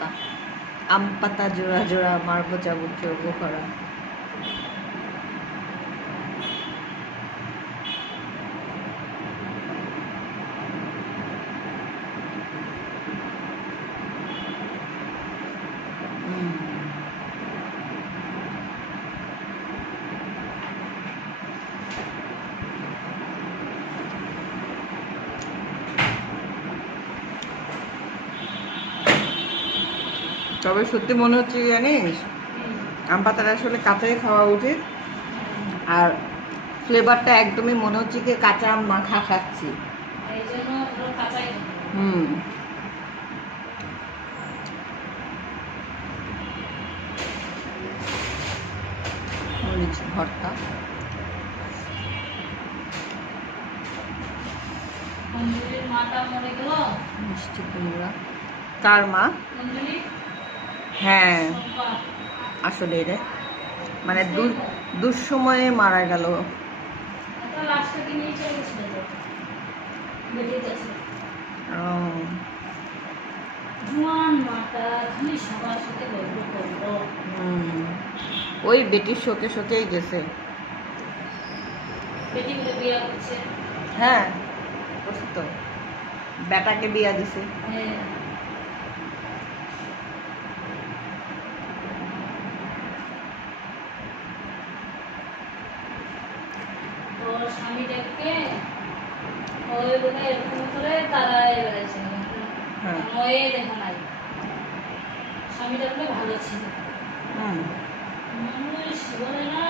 পাতা, আম পাতা জোড়া জোড়া মারবো যাবো চড়বো করা। তবে সত্যি মনে হচ্ছে কি জানিস, আম পাতাটা আসলে কাঁচাই খাওয়া উচিত। আর ফ্লেভারটা একদমই মনে হচ্ছে কি কাঁচা আম মাখা খাচ্ছি। মরিচ ভর্তা, মিষ্টি কুমড়া। কার মা? হ্যাঁ আসলে রে, মানে দুঃসময়ে মারা গেল। ওই বেটির শোকে শোকেই গেছে। হ্যাঁ তো বেটাকে বিয়া দিছে। স্বামীটাকে ওই বোধহয় এরকম করে তারাই বেড়েছিল, ওই দেখো নাই স্বামীটা বলে ভালো ছিল। বলে না